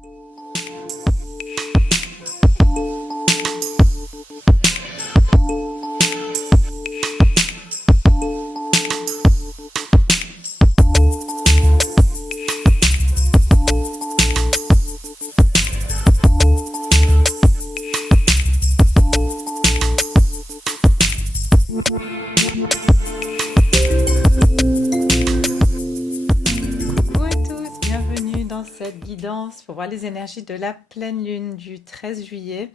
Coucou à tous, bienvenue dans cette guidance pour voir les énergies de la pleine lune du 13 juillet.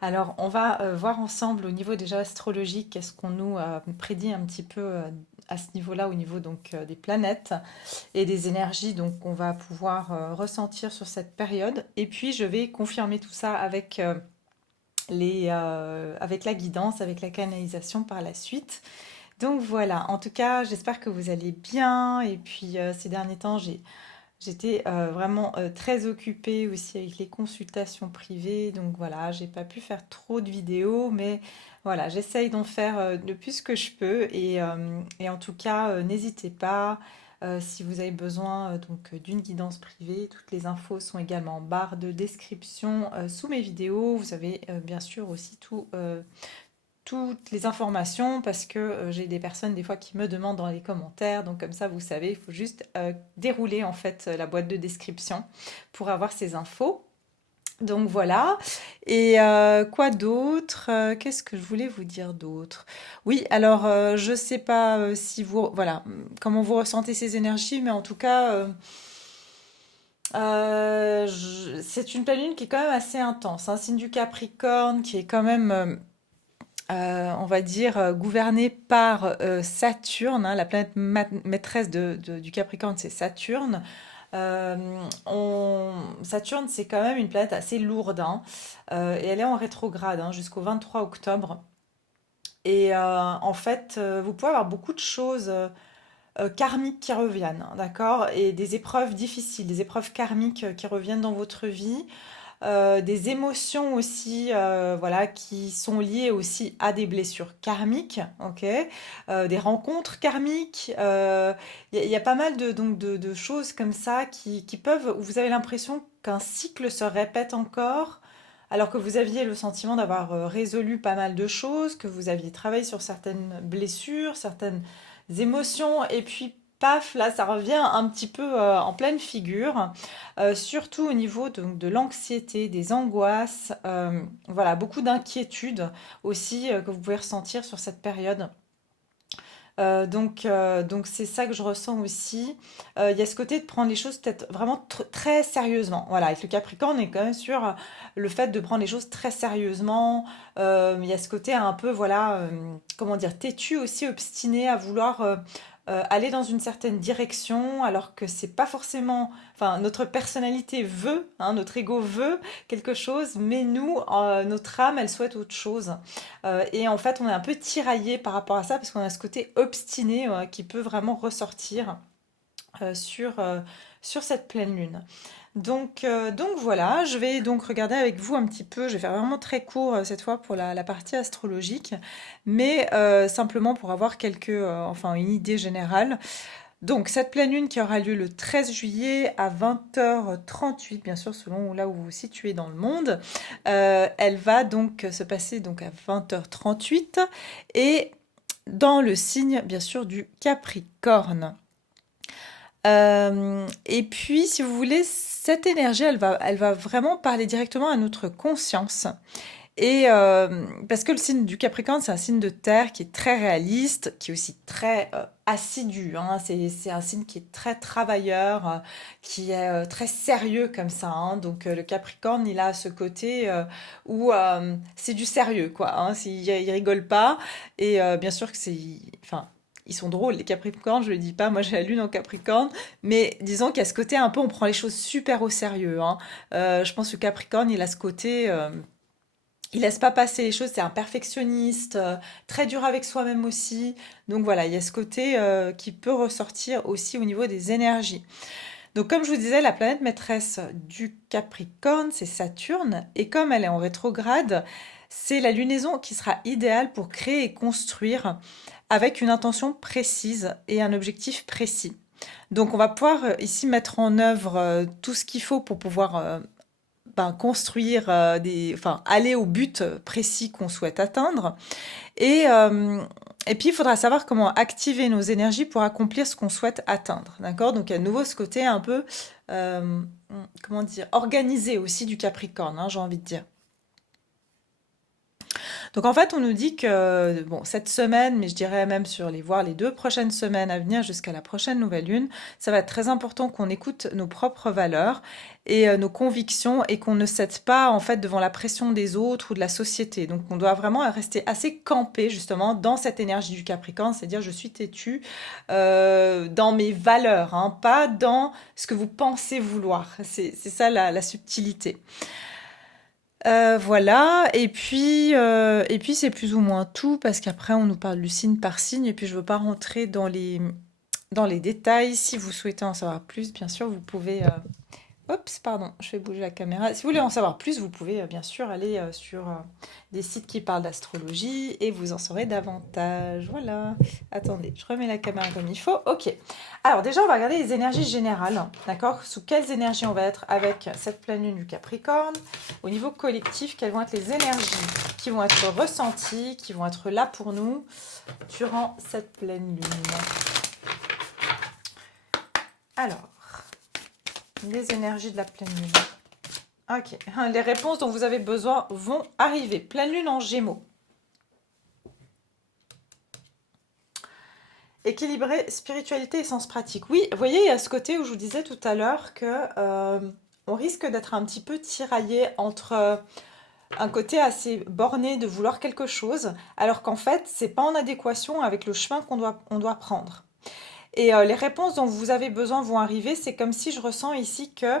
Alors, on va voir ensemble au niveau déjà astrologique, qu'est-ce qu'on nous prédit un petit peu à ce niveau-là, au niveau donc des planètes et des énergies donc qu'on va pouvoir ressentir sur cette période. Et puis, je vais confirmer tout ça avec avec la guidance, avec la canalisation par la suite. Donc voilà, en tout cas, j'espère que vous allez bien. Et puis ces derniers temps, j'étais vraiment très occupée aussi avec les consultations privées. Donc voilà, j'ai pas pu faire trop de vidéos, mais voilà, j'essaye d'en faire le plus que je peux. Et en tout cas, n'hésitez pas. Si vous avez besoin donc d'une guidance privée, toutes les infos sont également en barre de description sous mes vidéos. Vous avez bien sûr aussi toutes les informations parce que j'ai des personnes des fois qui me demandent dans les commentaires. Donc comme ça, vous savez, il faut juste dérouler en fait la boîte de description pour avoir ces infos. Donc voilà. Et quoi d'autre? Qu'est-ce que je voulais vous dire d'autre? Oui, alors je sais pas si vous, voilà, comment vous ressentez ces énergies, mais en tout cas, c'est une pleine lune qui est quand même assez intense. Un signe du Capricorne qui est quand même on va dire, gouverné par Saturne, hein, la planète maîtresse du Capricorne, c'est Saturne. Saturne, c'est quand même une planète assez lourde, hein, et elle est en rétrograde hein, jusqu'au 23 octobre. Et en fait, vous pouvez avoir beaucoup de choses karmiques qui reviennent, hein, d'accord? Et des épreuves difficiles, des épreuves karmiques qui reviennent dans votre vie. Des émotions aussi, voilà, qui sont liées aussi à des blessures karmiques, ok, des rencontres karmiques. Il y a pas mal de choses comme ça qui peuvent, où vous avez l'impression qu'un cycle se répète encore, alors que vous aviez le sentiment d'avoir résolu pas mal de choses, que vous aviez travaillé sur certaines blessures, certaines émotions, et puis paf, là, ça revient un petit peu en pleine figure, surtout au niveau de l'anxiété, des angoisses, voilà, beaucoup d'inquiétudes aussi que vous pouvez ressentir sur cette période. Donc c'est ça que je ressens aussi. Il y a ce côté de prendre les choses peut-être vraiment très sérieusement. Voilà, avec le Capricorne, on est quand même sur le fait de prendre les choses très sérieusement. Il y a ce côté un peu, voilà, comment dire, têtu aussi, obstiné à vouloir aller dans une certaine direction, alors que c'est pas forcément, enfin, notre personnalité veut, hein, notre ego veut quelque chose, mais nous, notre âme, elle souhaite autre chose. Et en fait, on est un peu tiraillé par rapport à ça, parce qu'on a ce côté obstiné qui peut vraiment ressortir euh, sur, euh, sur cette pleine lune. Donc voilà, je vais donc regarder avec vous un petit peu, je vais faire vraiment très court cette fois pour la partie astrologique, mais simplement pour avoir enfin une idée générale. Donc cette pleine lune qui aura lieu le 13 juillet à 20h38, bien sûr selon là où vous vous situez dans le monde, elle va donc se passer donc à 20h38 et dans le signe bien sûr du Capricorne. Et puis, si vous voulez, cette énergie, elle va vraiment parler directement à notre conscience. Et parce que le signe du Capricorne, c'est un signe de terre qui est très réaliste, qui est aussi très assidu, hein. C'est un signe qui est très travailleur, qui est très sérieux comme ça, hein. Donc le Capricorne, il a ce côté où c'est du sérieux, quoi, hein. Il rigole pas. Et bien sûr que c'est... Enfin, ils sont drôles, les Capricornes, je le dis pas, moi j'ai la lune en Capricorne, mais disons qu'il y a ce côté un peu, on prend les choses super au sérieux, hein. Je pense que Capricorne, il a ce côté... il laisse pas passer les choses, c'est un perfectionniste, très dur avec soi-même aussi. Donc voilà, il y a ce côté qui peut ressortir aussi au niveau des énergies. Donc comme je vous disais, la planète maîtresse du Capricorne, c'est Saturne, et comme elle est en rétrograde, c'est la lunaison qui sera idéale pour créer et construire avec une intention précise et un objectif précis. Donc on va pouvoir ici mettre en œuvre tout ce qu'il faut pour pouvoir construire enfin, aller au but précis qu'on souhaite atteindre. Et, euh, et puis, il faudra savoir comment activer nos énergies pour accomplir ce qu'on souhaite atteindre. D'accord? Donc, il y a de nouveau ce côté un peu, euh, comment dire, organisé aussi du Capricorne, hein, j'ai envie de dire. Donc en fait, on nous dit que bon, cette semaine, mais je dirais même sur voir les 2 prochaines semaines à venir jusqu'à la prochaine nouvelle lune, ça va être très important qu'on écoute nos propres valeurs et nos convictions et qu'on ne cède pas en fait devant la pression des autres ou de la société. Donc on doit vraiment rester assez campé justement dans cette énergie du Capricorne, c'est-à-dire je suis têtu dans mes valeurs, hein, pas dans ce que vous pensez vouloir. C'est ça la subtilité. Voilà, et puis c'est plus ou moins tout, parce qu'après on nous parle du signe par signe, et puis je veux pas rentrer dans les détails. Si vous souhaitez en savoir plus, bien sûr, vous pouvez... Oups, pardon, je fais bouger la caméra. Si vous voulez en savoir plus, vous pouvez bien sûr aller sur des sites qui parlent d'astrologie et vous en saurez davantage. Voilà. Attendez, je remets la caméra comme il faut. Ok. Alors déjà, on va regarder les énergies générales. D'accord? Sous quelles énergies on va être avec cette pleine lune du Capricorne? Au niveau collectif, quelles vont être les énergies qui vont être ressenties, qui vont être là pour nous durant cette pleine lune? Alors, les énergies de la pleine lune. Ok, les réponses dont vous avez besoin vont arriver. Pleine lune en Gémeaux. Équilibrer spiritualité et sens pratique. Oui, vous voyez, il y a ce côté où je vous disais tout à l'heure que on risque d'être un petit peu tiraillé entre un côté assez borné de vouloir quelque chose, alors qu'en fait, c'est pas en adéquation avec le chemin on doit prendre. Et les réponses dont vous avez besoin vont arriver. C'est comme si je ressens ici que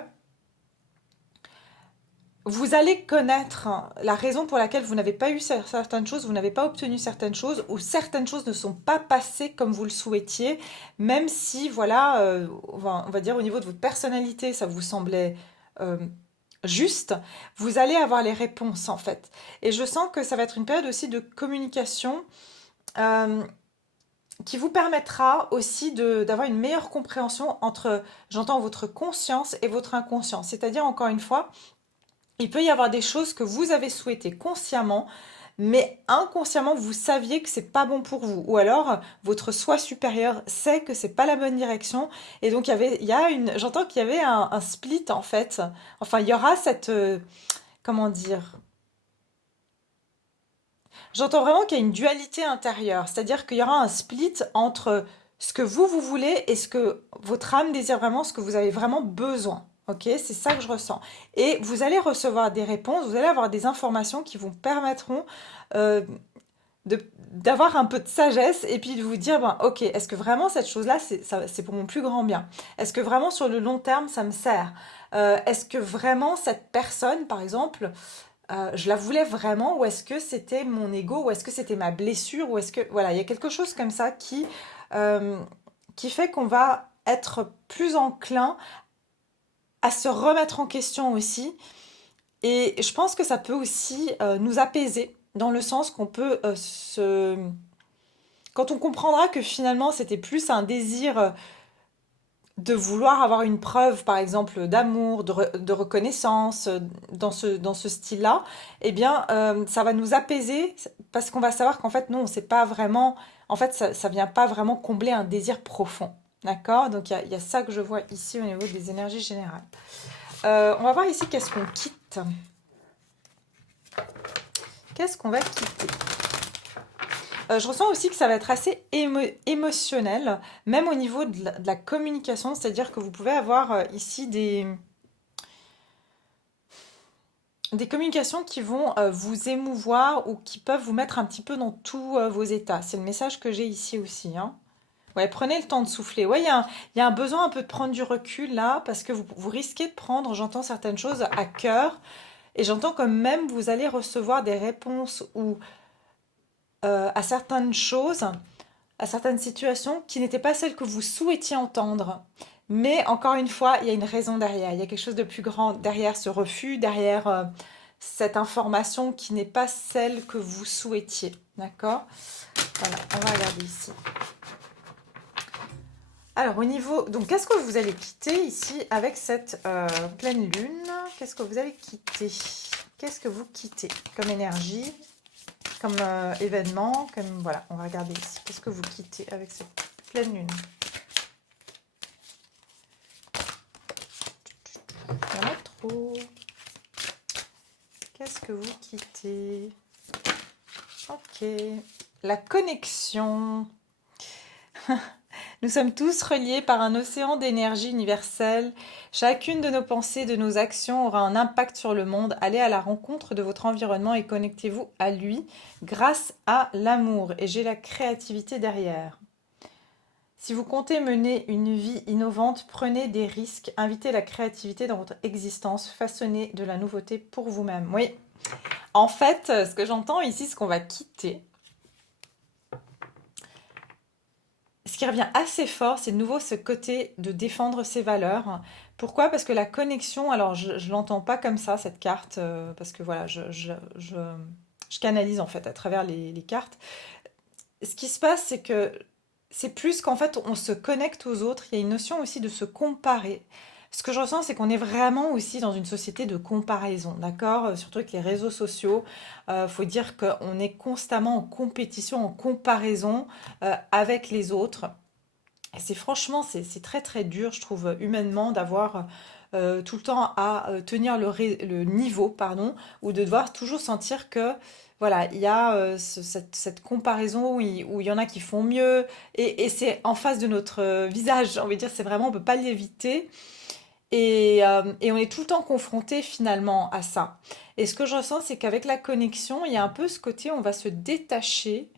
vous allez connaître la raison pour laquelle vous n'avez pas eu certaines choses, vous n'avez pas obtenu certaines choses, ou certaines choses ne sont pas passées comme vous le souhaitiez, même si, voilà, on va dire au niveau de votre personnalité, ça vous semblait euh, juste, vous allez avoir les réponses en fait. Et je sens que ça va être une période aussi de communication euh, qui vous permettra aussi d'avoir une meilleure compréhension entre, j'entends, votre conscience et votre inconscient. C'est-à-dire, encore une fois, il peut y avoir des choses que vous avez souhaitées consciemment, mais inconsciemment vous saviez que c'est pas bon pour vous, ou alors votre soi supérieur sait que c'est pas la bonne direction, et donc j'entends qu'il y avait un split en fait. Enfin, il y aura cette, comment dire, j'entends vraiment qu'il y a une dualité intérieure, c'est-à-dire qu'il y aura un split entre ce que vous voulez et ce que votre âme désire vraiment, ce que vous avez vraiment besoin. Ok, c'est ça que je ressens. Et vous allez recevoir des réponses, vous allez avoir des informations qui vous permettront euh, d'avoir un peu de sagesse et puis de vous dire, ben, ok, est-ce que vraiment cette chose-là, c'est pour mon plus grand bien? Est-ce que vraiment sur le long terme, ça me sert? Est-ce que vraiment cette personne, par exemple, je la voulais vraiment, ou est-ce que c'était mon ego, ou est-ce que c'était ma blessure, ou est-ce que voilà, il y a quelque chose comme ça euh, qui fait qu'on va être plus enclin à se remettre en question aussi. Et je pense que ça peut aussi nous apaiser, dans le sens qu'on peut quand on comprendra que finalement c'était plus un désir de vouloir avoir une preuve, par exemple, d'amour, de reconnaissance, dans ce style-là, eh bien, ça va nous apaiser parce qu'on va savoir qu'en fait, non, c'est pas vraiment, en fait, ça vient pas vraiment combler un désir profond. D'accord? Donc, il y a ça que je vois ici au niveau des énergies générales. On va voir ici qu'est-ce qu'on quitte. Qu'est-ce qu'on va quitter? Je ressens aussi que ça va être assez émotionnel, même au niveau de la communication, c'est-à-dire que vous pouvez avoir ici des communications qui vont vous émouvoir ou qui peuvent vous mettre un petit peu dans tous vos états. C'est le message que j'ai ici aussi, hein. Ouais, prenez le temps de souffler. Ouais, il y a un besoin un peu de prendre du recul là, parce que vous risquez de prendre, j'entends certaines choses à cœur, et j'entends que même vous allez recevoir des réponses ou à certaines choses, à certaines situations qui n'étaient pas celles que vous souhaitiez entendre. Mais encore une fois, il y a une raison derrière. Il y a quelque chose de plus grand derrière ce refus, derrière cette information qui n'est pas celle que vous souhaitiez. D'accord? Voilà, on va regarder ici. Alors, au niveau... Donc, qu'est-ce que vous allez quitter ici avec cette pleine lune? Qu'est-ce que vous allez quitter? Qu'est-ce que vous quittez comme énergie, comme événement, comme... Voilà, on va regarder ici. Qu'est-ce que vous quittez avec cette pleine lune? Il y en a trop. Qu'est-ce que vous quittez? Ok. La connexion. Nous sommes tous reliés par un océan d'énergie universelle. Chacune de nos pensées, de nos actions aura un impact sur le monde. Allez à la rencontre de votre environnement et connectez-vous à lui grâce à l'amour. Et j'ai la créativité derrière. Si vous comptez mener une vie innovante, prenez des risques, invitez la créativité dans votre existence, façonnez de la nouveauté pour vous-même. Oui, en fait, ce que j'entends ici, ce qu'on va quitter, ce qui revient assez fort, c'est de nouveau ce côté de défendre ses valeurs. Pourquoi? Parce que la connexion, alors je ne l'entends pas comme ça, cette carte, parce que voilà, je canalise en fait à travers les cartes. Ce qui se passe, c'est que c'est plus qu'en fait on se connecte aux autres, il y a une notion aussi de se comparer. Ce que je ressens, c'est qu'on est vraiment aussi dans une société de comparaison, d'accord? Surtout avec les réseaux sociaux, faut dire qu'on est constamment en compétition, en comparaison avec les autres. Et c'est franchement, c'est très très dur, je trouve, humainement, d'avoir tout le temps à tenir le niveau, pardon, ou de devoir toujours sentir que, voilà, il y a cette comparaison où il y en a qui font mieux, et c'est en face de notre visage, j'ai envie de dire, c'est vraiment, on peut pas l'éviter, et on est tout le temps confronté finalement à ça. Et ce que je ressens, c'est qu'avec la connexion, il y a un peu ce côté, on va se détacher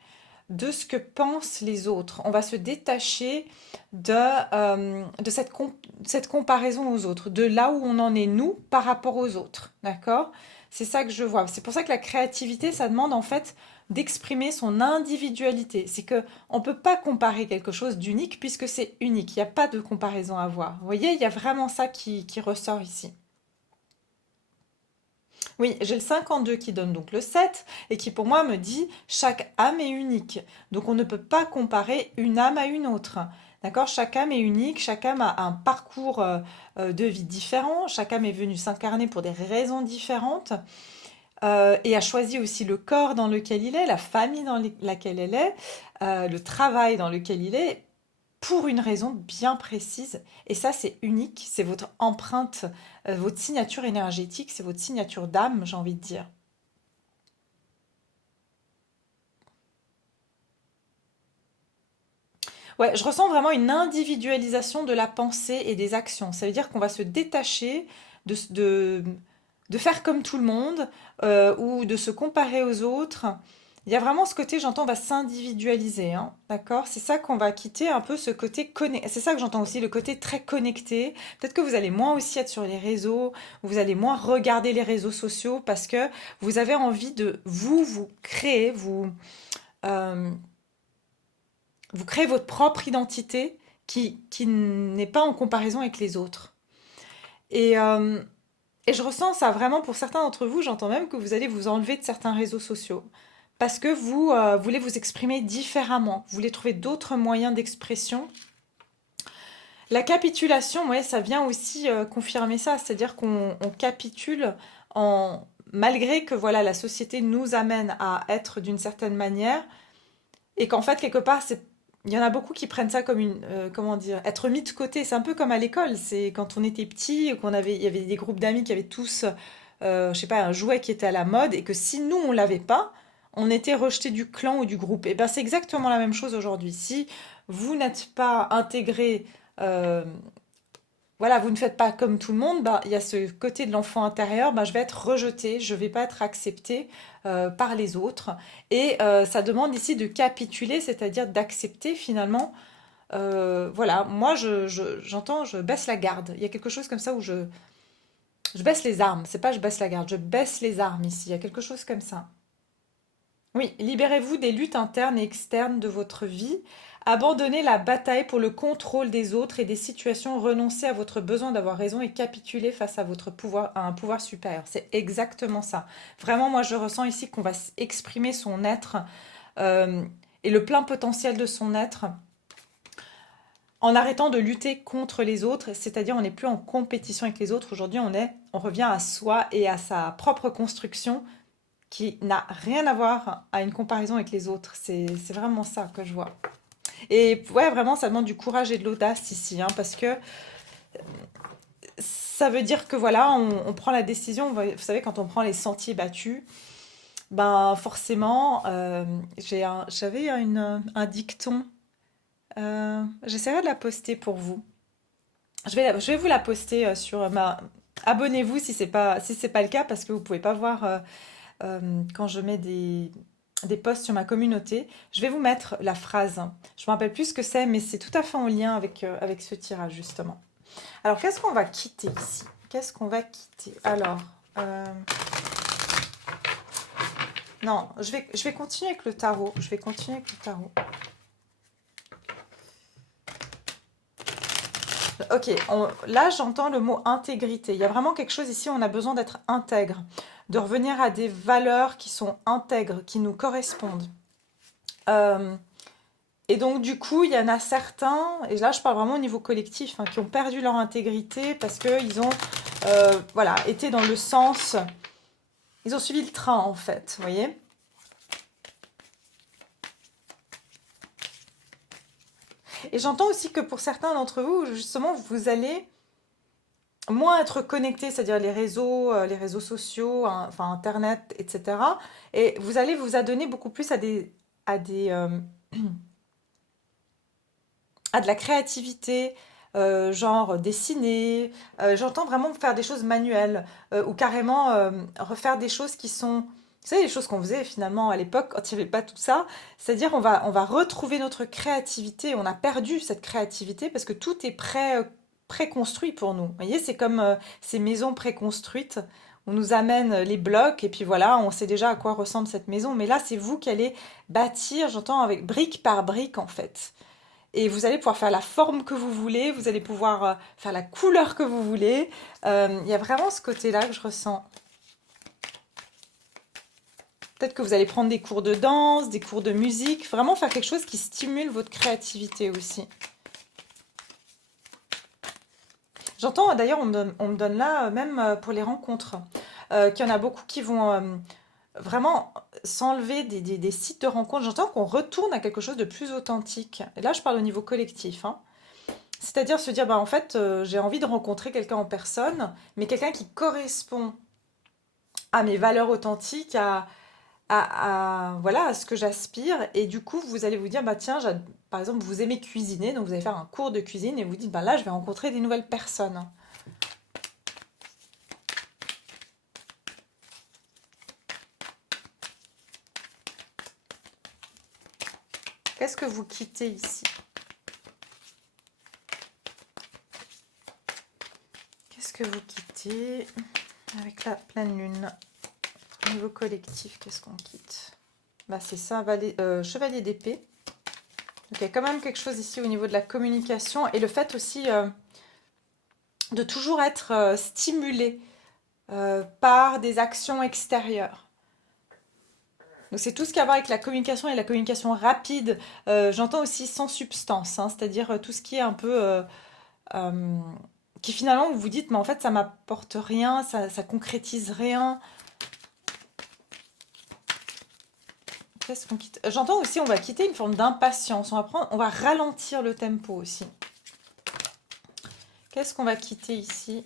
de ce que pensent les autres. On va se détacher de cette comparaison aux autres, de là où on en est nous par rapport aux autres. D'accord? C'est ça que je vois. C'est pour ça que la créativité, ça demande en fait d'exprimer son individualité. C'est que on peut pas comparer quelque chose d'unique puisque c'est unique. Il n'y a pas de comparaison à avoir. Vous voyez, il y a vraiment ça qui ressort ici. Oui, j'ai le 52 qui donne donc le 7 et qui pour moi me dit chaque âme est unique. Donc on ne peut pas comparer une âme à une autre. D'accord? Chaque âme est unique, chaque âme a un parcours de vie différent, chaque âme est venue s'incarner pour des raisons différentes et a choisi aussi le corps dans lequel il est, la famille dans laquelle elle est, le travail dans lequel il est, pour une raison bien précise. Et ça, c'est unique, c'est votre empreinte, votre signature énergétique, c'est votre signature d'âme, j'ai envie de dire. Ouais, je ressens vraiment une individualisation de la pensée et des actions. Ça veut dire qu'on va se détacher de faire comme tout le monde ou de se comparer aux autres. Il y a vraiment ce côté, j'entends, on va s'individualiser, hein, d'accord? C'est ça qu'on va quitter un peu ce côté connecté. C'est ça que j'entends aussi, le côté très connecté. Peut-être que vous allez moins aussi être sur les réseaux, vous allez moins regarder les réseaux sociaux parce que vous avez envie de vous créer, euh, vous créez votre propre identité qui n'est pas en comparaison avec les autres. Et, euh, et je ressens ça vraiment pour certains d'entre vous, j'entends même que vous allez vous enlever de certains réseaux sociaux. Parce que vous voulez vous exprimer différemment, vous voulez trouver d'autres moyens d'expression. La capitulation, ouais, ça vient aussi confirmer ça, c'est-à-dire qu'on capitule malgré que voilà, la société nous amène à être d'une certaine manière, et qu'en fait, quelque part, il y en a beaucoup qui prennent ça comme comment dire, être mis de côté. C'est un peu comme à l'école. C'est quand on était petit, il y avait des groupes d'amis qui avaient tous, je sais pas, un jouet qui était à la mode et que si nous, on l'avait pas, on était rejeté du clan ou du groupe. Et ben, c'est exactement la même chose aujourd'hui. Si vous n'êtes pas intégré, euh, voilà, vous ne faites pas comme tout le monde, bah, il y a ce côté de l'enfant intérieur, bah, je vais être rejeté, je vais pas être accepté par les autres. Et ça demande ici de capituler, c'est-à-dire d'accepter finalement, voilà, moi j'entends, je baisse la garde. Il y a quelque chose comme ça où je baisse les armes. C'est pas je baisse la garde, je baisse les armes ici. Il y a quelque chose comme ça. Oui, libérez-vous des luttes internes et externes de votre vie. Abandonnez la bataille pour le contrôle des autres et des situations. Renoncez à votre besoin d'avoir raison et capitulez face à votre pouvoir, à un pouvoir supérieur. C'est exactement ça. Vraiment, moi, je ressens ici qu'on va exprimer son être euh, et le plein potentiel de son être en arrêtant de lutter contre les autres, c'est-à-dire on n'est plus en compétition avec les autres. Aujourd'hui, on revient à soi et à sa propre construction qui n'a rien à voir à une comparaison avec les autres. C'est vraiment ça que je vois. Et ouais, vraiment, ça demande du courage et de l'audace ici, hein, parce que ça veut dire que voilà, on prend la décision. Vous savez, quand on prend les sentiers battus, ben forcément, j'avais un dicton. J'essaierai de la poster pour vous. Je vais vous la poster sur ma. Abonnez-vous si c'est pas le cas parce que vous pouvez pas voir quand je mets des posts sur ma communauté. Je vais vous mettre la phrase. Je me rappelle plus ce que c'est, mais c'est tout à fait en lien avec ce tirage justement. Alors qu'est-ce qu'on va quitter ici? Qu'est-ce qu'on va quitter? Alors, non, je vais continuer avec le tarot. Je vais continuer avec le tarot. Ok, là j'entends le mot intégrité. Il y a vraiment quelque chose ici, on a besoin d'être intègre, de revenir à des valeurs qui sont intègres, qui nous correspondent. Euh, et donc du coup, il y en a certains, et là je parle vraiment au niveau collectif, hein, qui ont perdu leur intégrité parce qu'ils ont voilà, été dans le sens, ils ont suivi le train en fait, vous voyez. Et j'entends aussi que pour certains d'entre vous, justement, vous allez moins être connectés, c'est-à-dire les réseaux sociaux, hein, enfin Internet, etc. Et vous allez vous adonner beaucoup plus à des, à de la créativité, genre dessiner. J'entends vraiment faire des choses manuelles ou carrément refaire des choses qui sont, vous savez, les choses qu'on faisait finalement à l'époque quand il n'y avait pas tout ça. C'est-à-dire on va retrouver notre créativité. On a perdu cette créativité parce que tout est préconstruit pour nous. Vous voyez, c'est comme ces maisons préconstruites. On nous amène les blocs et puis voilà, on sait déjà à quoi ressemble cette maison. Mais là, c'est vous qui allez bâtir, j'entends, avec brique par brique en fait. Et vous allez pouvoir faire la forme que vous voulez, vous allez pouvoir faire la couleur que vous voulez. Il y a vraiment ce côté-là que je ressens. Peut-être que vous allez prendre des cours de danse, des cours de musique, vraiment faire quelque chose qui stimule votre créativité aussi. J'entends, d'ailleurs, on me donne là, même pour les rencontres, qu'il y en a beaucoup qui vont vraiment s'enlever des sites de rencontres. J'entends qu'on retourne à quelque chose de plus authentique. Et là, je parle au niveau collectif, hein. C'est-à-dire se dire, bah, en fait, j'ai envie de rencontrer quelqu'un en personne, mais quelqu'un qui correspond à mes valeurs authentiques, voilà, à ce que j'aspire. Et du coup, vous allez vous dire, bah, tiens, par exemple, vous aimez cuisiner, donc vous allez faire un cours de cuisine et vous dites, bah, là, je vais rencontrer des nouvelles personnes. Qu'est-ce que vous quittez ici? Qu'est-ce que vous quittez avec la pleine lune? Au niveau collectif, qu'est-ce qu'on quitte? Bah, c'est ça, chevalier d'épée. Donc il y a quand même quelque chose ici au niveau de la communication et le fait aussi de toujours être stimulé par des actions extérieures. Donc c'est tout ce qui a à voir avec la communication et la communication rapide. J'entends aussi sans substance, hein, c'est-à-dire tout ce qui est un peu euh, qui finalement vous vous dites mais en fait ça m'apporte rien, ça concrétise rien. Qu'est-ce qu'on quitte? J'entends aussi on va quitter une forme d'impatience. On va ralentir le tempo aussi. Qu'est-ce qu'on va quitter ici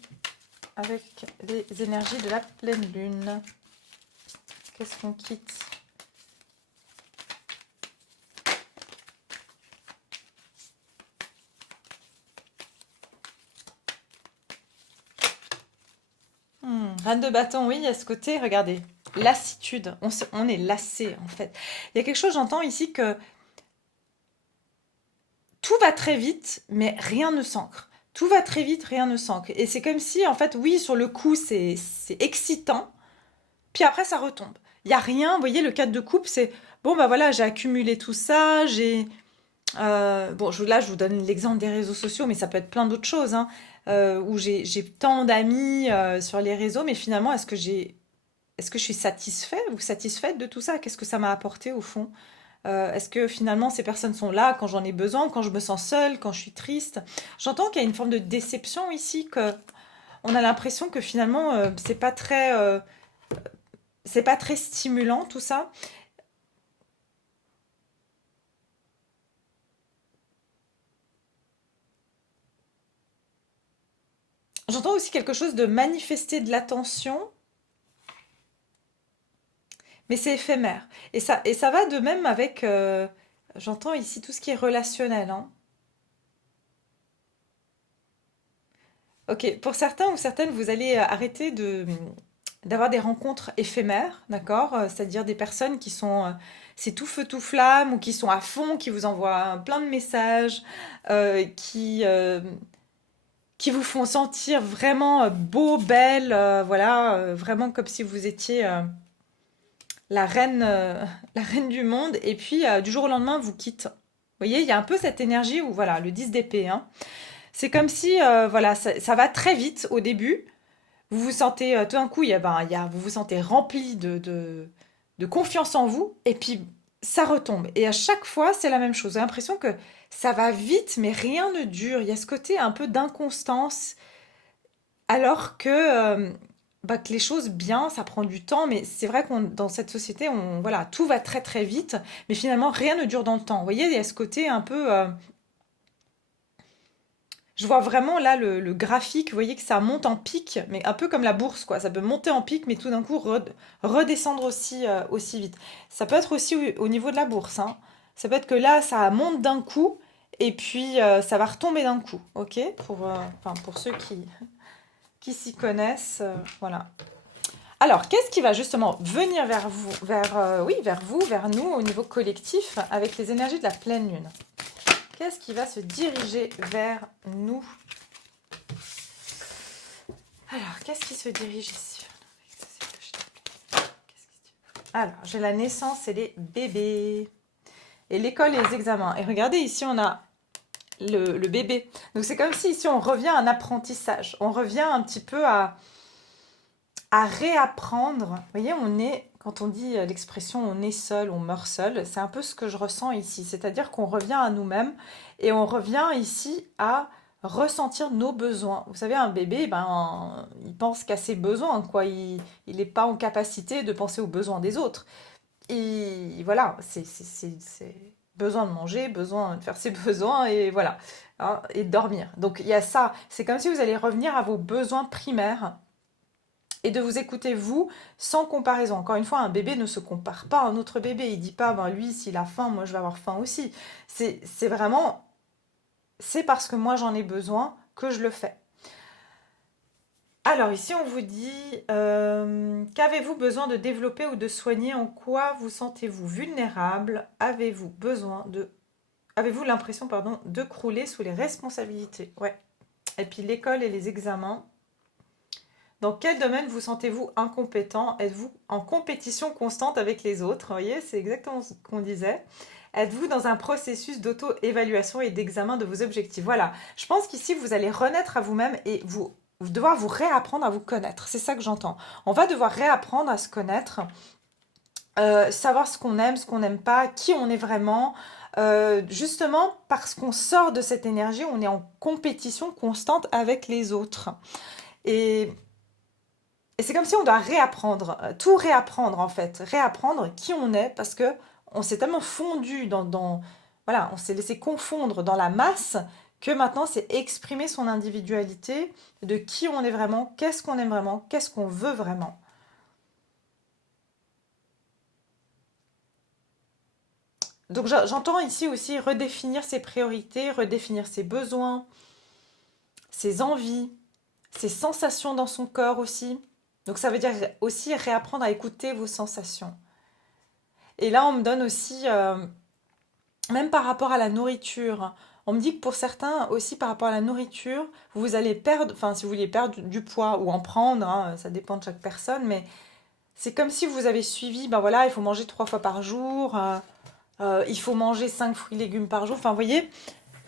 avec les énergies de la pleine lune? Qu'est-ce qu'on quitte? Reine de bâton, oui, il y a ce côté, regardez, lassitude. On est lassé en fait. Il y a quelque chose, j'entends ici que tout va très vite, mais rien ne s'ancre. Tout va très vite, rien ne s'ancre. Et c'est comme si, en fait, oui, sur le coup, c'est excitant, puis après, ça retombe. Il n'y a rien, vous voyez, le cadre de coupe, c'est, bon, bah voilà, j'ai accumulé tout ça, bon, là, je vous donne l'exemple des réseaux sociaux, mais ça peut être plein d'autres choses, hein, où j'ai tant d'amis sur les réseaux, mais finalement, est-ce que je suis satisfait ou satisfaite de tout ça? Qu'est-ce que ça m'a apporté au fond? Est-ce que finalement ces personnes sont là quand j'en ai besoin, quand je me sens seule, quand je suis triste? J'entends qu'il y a une forme de déception ici, que on a l'impression que finalement c'est pas très stimulant tout ça. J'entends aussi quelque chose de manifester de l'attention, mais c'est éphémère. Et ça va de même avec, j'entends ici tout ce qui est relationnel, hein. Ok, pour certains ou certaines, vous allez arrêter d'avoir des rencontres éphémères, d'accord? C'est-à-dire des personnes qui sont, c'est tout feu tout flamme ou qui sont à fond, qui vous envoient plein de messages, qui vous font sentir vraiment beau, belle, voilà, vraiment comme si vous étiez la reine, la reine du monde, et puis du jour au lendemain vous quitte. Vous voyez, il y a un peu cette énergie où voilà, le 10 d'épée, hein. C'est comme si voilà, ça va très vite au début. Vous vous sentez tout d'un coup, vous vous sentez rempli de confiance en vous, et puis ça retombe. Et à chaque fois, c'est la même chose. J'ai l'impression que ça va vite, mais rien ne dure. Il y a ce côté un peu d'inconstance, alors que les choses bien, ça prend du temps. Mais c'est vrai qu'on dans cette société, voilà, tout va très très vite, mais finalement rien ne dure dans le temps. Vous voyez, il y a ce côté un peu je vois vraiment là le graphique, vous voyez que ça monte en pic, mais un peu comme la bourse, quoi. Ça peut monter en pic, mais tout d'un coup redescendre aussi vite. Ça peut être aussi au niveau de la bourse, hein. Ça peut être que là, ça monte d'un coup, et puis ça va retomber d'un coup, ok? Enfin, pour ceux qui s'y connaissent, voilà. Alors, qu'est-ce qui va justement venir vers vous, oui, vers vous, vers nous, au niveau collectif, avec les énergies de la pleine lune? Qu'est-ce qui va se diriger vers nous? Alors, qu'est-ce qui se dirige ici? Alors, j'ai la naissance et les bébés. Et l'école et les examens. Et regardez, ici, on a le bébé. Donc, c'est comme si ici, on revient à un apprentissage. On revient un petit peu à réapprendre. Vous voyez, quand on dit l'expression on est seul, on meurt seul, c'est un peu ce que je ressens ici. C'est-à-dire qu'on revient à nous-mêmes et on revient ici à ressentir nos besoins. Vous savez, un bébé, ben, il pense qu'à ses besoins, quoi. Il n'est pas en capacité de penser aux besoins des autres. Et voilà, c'est besoin de manger, besoin de faire ses besoins et voilà, hein, et de dormir. Donc il y a ça. C'est comme si vous allez revenir à vos besoins primaires et de vous écouter vous sans comparaison. Encore une fois, un bébé ne se compare pas à un autre bébé. Il dit pas, ben lui, s'il a faim, moi je vais avoir faim aussi. C'est vraiment, c'est parce que moi j'en ai besoin que je le fais. Alors ici, on vous dit, qu'avez-vous besoin de développer ou de soigner? En quoi vous sentez-vous vulnérable? Avez-vous l'impression, pardon, de crouler sous les responsabilités? Ouais. Et puis l'école et les examens. Dans quel domaine vous sentez-vous incompétent? Êtes-vous en compétition constante avec les autres? Vous voyez, c'est exactement ce qu'on disait. Êtes-vous dans un processus d'auto-évaluation et d'examen de vos objectifs? Voilà, je pense qu'ici, vous allez renaître à vous-même et vous devoir vous réapprendre à vous connaître. C'est ça que j'entends. On va devoir réapprendre à se connaître, savoir ce qu'on n'aime pas, qui on est vraiment. Justement, parce qu'on sort de cette énergie, on est en compétition constante avec les autres. Et et c'est comme si on doit réapprendre, tout réapprendre en fait, réapprendre qui on est parce que on s'est tellement fondu voilà, on s'est laissé confondre dans la masse que maintenant c'est exprimer son individualité, de qui on est vraiment, qu'est-ce qu'on aime vraiment, qu'est-ce qu'on veut vraiment. Donc j'entends ici aussi redéfinir ses priorités, redéfinir ses besoins, ses envies, ses sensations dans son corps aussi. Donc ça veut dire aussi réapprendre à écouter vos sensations. Et là, on me donne aussi, même par rapport à la nourriture, on me dit que pour certains aussi par rapport à la nourriture, vous allez perdre, enfin si vous voulez perdre du poids ou en prendre, hein, ça dépend de chaque personne, mais c'est comme si vous avez suivi, ben voilà, il faut manger 3 fois par jour, il faut manger 5 fruits et légumes par jour, enfin vous voyez.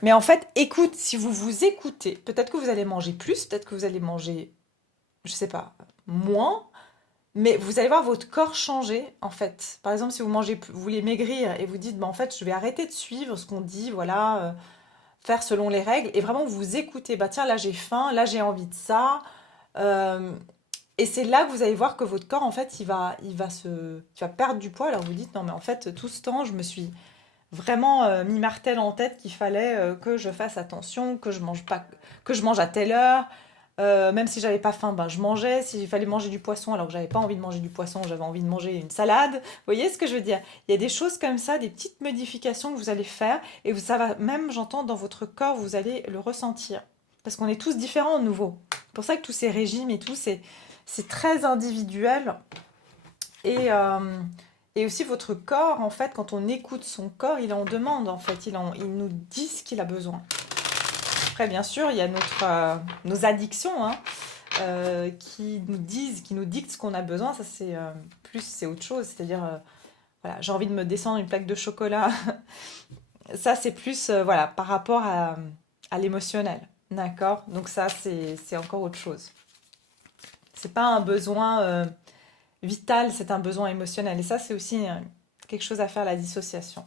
Mais en fait, écoute, si vous vous écoutez, peut-être que vous allez manger plus, peut-être que vous allez manger, je sais pas, moins, Mais vous allez voir votre corps changer, en fait. Par exemple, si vous mangez, vous voulez maigrir et vous dites, bah, en fait, je vais arrêter de suivre ce qu'on dit, voilà, faire selon les règles, et vraiment vous écoutez, bah tiens, là j'ai faim, là j'ai envie de ça. Euh, et c'est là que vous allez voir que votre corps, en fait, il va perdre du poids. Alors vous dites, non, mais en fait, tout ce temps, je me suis vraiment mis martel en tête qu'il fallait que je fasse attention, que je mange pas, que je mange à telle heure. Même si j'avais pas faim, ben je mangeais. S'il fallait manger du poisson alors que j'avais pas envie de manger du poisson, j'avais envie de manger une salade. Vous voyez ce que je veux dire? Il y a des choses comme ça, des petites modifications que vous allez faire et ça va même, j'entends, dans votre corps, vous allez le ressentir. Parce qu'on est tous différents de nouveau. C'est pour ça que tous ces régimes et tout, c'est très individuel. Et, euh, et aussi votre corps, en fait, quand on écoute son corps, il en demande, en fait. Il nous dit ce qu'il a besoin. Après, bien sûr, il y a nos addictions hein, qui nous disent, qui nous dictent ce qu'on a besoin. Ça, c'est autre chose. C'est-à-dire, voilà, j'ai envie de me descendre une plaque de chocolat. Ça, c'est plus voilà, par rapport à l'émotionnel. D'accord? Donc ça, c'est encore autre chose. C'est pas un besoin vital, c'est un besoin émotionnel. Et ça, c'est aussi quelque chose à faire, la dissociation.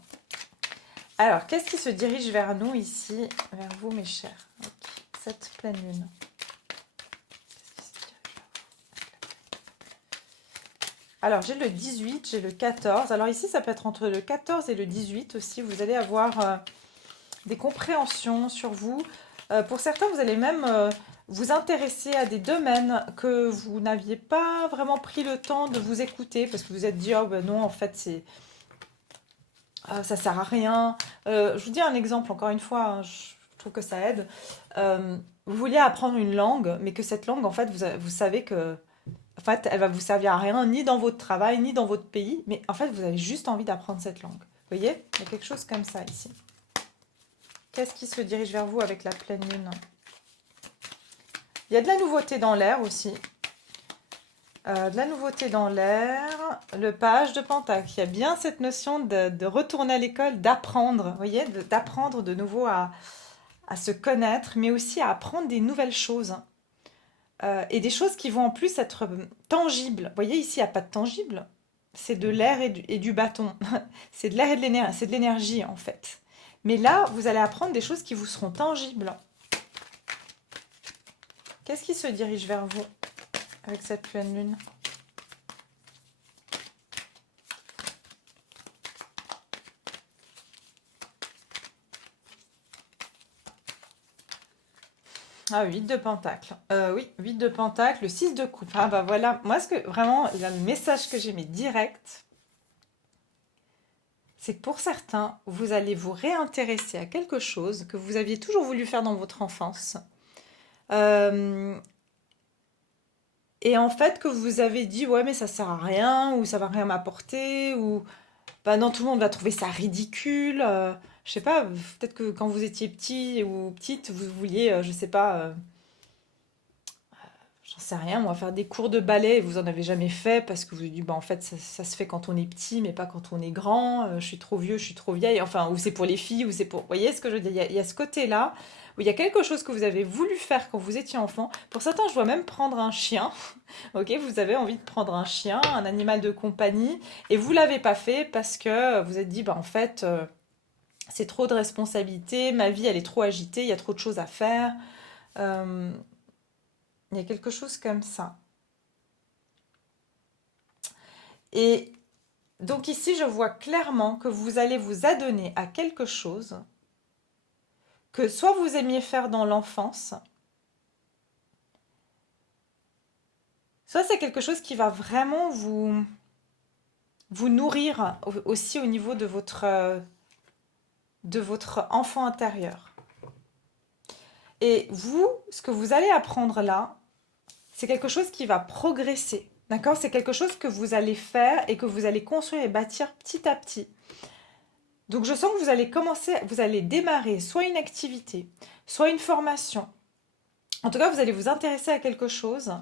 Alors, qu'est-ce qui se dirige vers nous ici, vers vous, mes chers? Ok, cette pleine lune. Alors, j'ai le 18, j'ai le 14. Alors ici, ça peut être entre le 14 et le 18 aussi. Vous allez avoir des compréhensions sur vous. Pour certains, vous allez même vous intéresser à des domaines que vous n'aviez pas vraiment pris le temps de vous écouter parce que vous vous êtes dit, oh ben non, en fait, ça sert à rien. Je vous dis un exemple, encore une fois, hein, je trouve que ça aide. Vous vouliez apprendre une langue, mais que cette langue, en fait, vous savez que en fait, elle va vous servir à rien, ni dans votre travail, ni dans votre pays, mais en fait, vous avez juste envie d'apprendre cette langue. Vous voyez? Il y a quelque chose comme ça ici. Qu'est-ce qui se dirige vers vous avec la pleine lune? Il y a de la nouveauté dans l'air aussi. De la nouveauté dans l'air. Le page de Pentacle. Il y a bien cette notion de retourner à l'école, d'apprendre. Vous voyez? D'apprendre de nouveau à se connaître, mais aussi à apprendre des nouvelles choses. Et des choses qui vont en plus être tangibles. Vous voyez, ici, il n'y a pas de tangible. C'est de l'air et du bâton. C'est de l'air et de l'énergie. C'est de l'énergie, en fait. Mais là, vous allez apprendre des choses qui vous seront tangibles. Qu'est-ce qui se dirige vers vous avec cette pleine lune? Ah, 8 de pentacle. Oui, 8 de pentacle, le 6 de coupe. Ah bah voilà, moi ce que vraiment, le message que j'ai mis direct, c'est que pour certains, vous allez vous réintéresser à quelque chose que vous aviez toujours voulu faire dans votre enfance. Euh, et en fait, que vous avez dit, ouais, mais ça sert à rien, ou ça va rien m'apporter, ou bah non, tout le monde va trouver ça ridicule. Je sais pas, peut-être que quand vous étiez petit ou petite, vous vouliez, je sais pas, j'en sais rien, moi, faire des cours de ballet et vous en avez jamais fait parce que vous avez dit, bah en fait, ça se fait quand on est petit, mais pas quand on est grand. Je suis trop vieux, je suis trop vieille. Enfin, ou c'est pour les filles, ou c'est pour. Vous voyez ce que je veux dire? Il y a ce côté-là où il y a quelque chose que vous avez voulu faire quand vous étiez enfant. Pour certains, je vois même prendre un chien. Ok, vous avez envie de prendre un chien, un animal de compagnie, et vous l'avez pas fait parce que vous êtes dit, bah en fait, c'est trop de responsabilités, ma vie elle est trop agitée, il y a trop de choses à faire. Euh, il y a quelque chose comme ça. Et donc ici, je vois clairement que vous allez vous adonner à quelque chose que soit vous aimiez faire dans l'enfance, soit c'est quelque chose qui va vraiment vous nourrir aussi au niveau de votre enfant intérieur. Et vous, ce que vous allez apprendre là, c'est quelque chose qui va progresser. D'accord? C'est quelque chose que vous allez faire et que vous allez construire et bâtir petit à petit. Donc je sens que vous allez commencer, vous allez démarrer soit une activité, soit une formation. En tout cas, vous allez vous intéresser à quelque chose.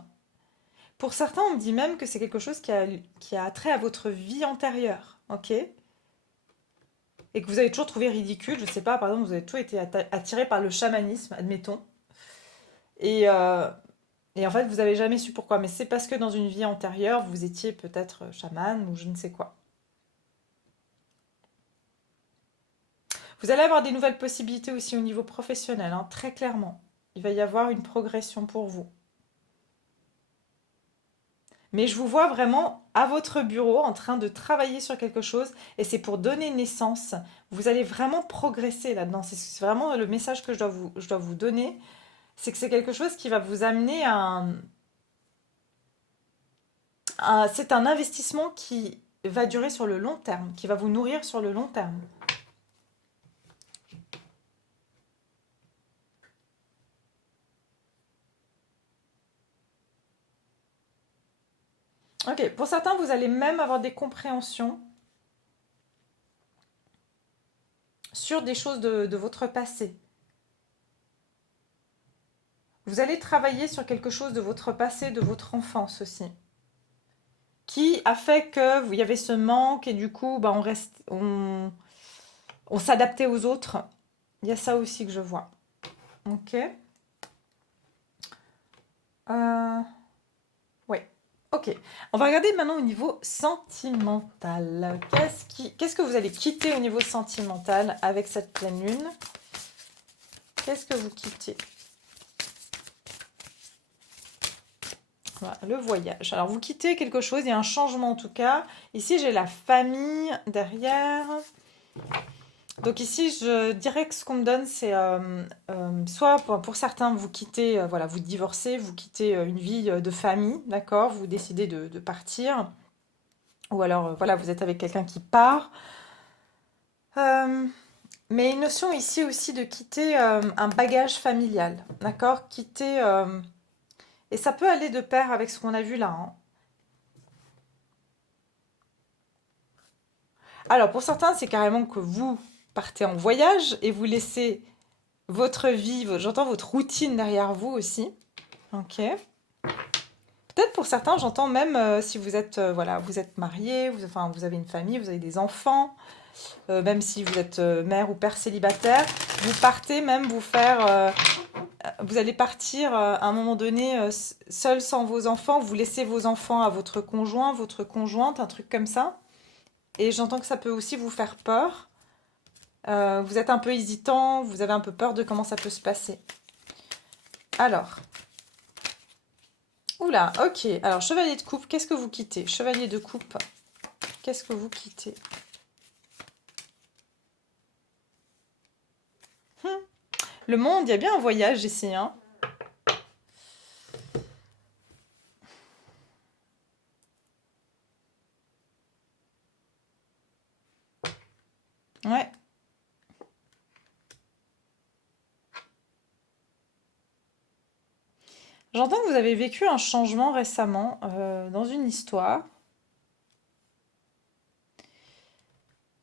Pour certains, on me dit même que c'est quelque chose qui a trait à votre vie antérieure. Ok? Et que vous avez toujours trouvé ridicule. Je ne sais pas, par exemple, vous avez toujours été attiré par le chamanisme, admettons. Et Et en fait, vous avez jamais su pourquoi. Mais c'est parce que dans une vie antérieure, vous étiez peut-être chaman ou je ne sais quoi. Vous allez avoir des nouvelles possibilités aussi au niveau professionnel, hein, très clairement. Il va y avoir une progression pour vous. Mais je vous vois vraiment à votre bureau en train de travailler sur quelque chose et c'est pour donner naissance. Vous allez vraiment progresser là-dedans. C'est vraiment le message que je dois vous donner. C'est que c'est quelque chose qui va vous amener à c'est un investissement qui va durer sur le long terme, qui va vous nourrir sur le long terme. Ok, pour certains, vous allez même avoir des compréhensions sur des choses de votre passé. Vous allez travailler sur quelque chose de votre passé, de votre enfance aussi, qui a fait que il y avait ce manque et du coup, bah, on s'adaptait aux autres. Il y a ça aussi que je vois. Ok. Euh, ouais. Ok. On va regarder maintenant au niveau sentimental. Qu'est-ce que vous allez quitter au niveau sentimental avec cette pleine lune? Qu'est-ce que vous quittez? Voilà, le voyage. Alors, vous quittez quelque chose, il y a un changement en tout cas. Ici, j'ai la famille derrière. Donc ici, je dirais que ce qu'on me donne, c'est soit pour certains, vous quittez, voilà, vous divorcez, vous quittez une vie de famille, d'accord? Vous décidez de partir. Ou alors, voilà, vous êtes avec quelqu'un qui part. Euh, mais une notion ici aussi de quitter un bagage familial, d'accord? Quitter... et ça peut aller de pair avec ce qu'on a vu là, hein. Alors, pour certains, c'est carrément que vous partez en voyage et vous laissez votre vie, j'entends votre routine derrière vous aussi. Ok. Peut-être pour certains, j'entends même si vous êtes, voilà, vous êtes marié, enfin, vous avez une famille, vous avez des enfants, même si vous êtes mère ou père célibataire, vous partez même vous faire, vous allez partir à un moment donné seul sans vos enfants, vous laissez vos enfants à votre conjoint, votre conjointe, un truc comme ça. Et j'entends que ça peut aussi vous faire peur. Vous êtes un peu hésitant, vous avez un peu peur de comment ça peut se passer. Alors, oula, ok. Alors, chevalier de coupe, qu'est-ce que vous quittez? Chevalier de coupe, qu'est-ce que vous quittez? Hum, Le monde, il y a bien un voyage ici, hein? Ouais. J'entends que vous avez vécu un changement récemment dans une histoire.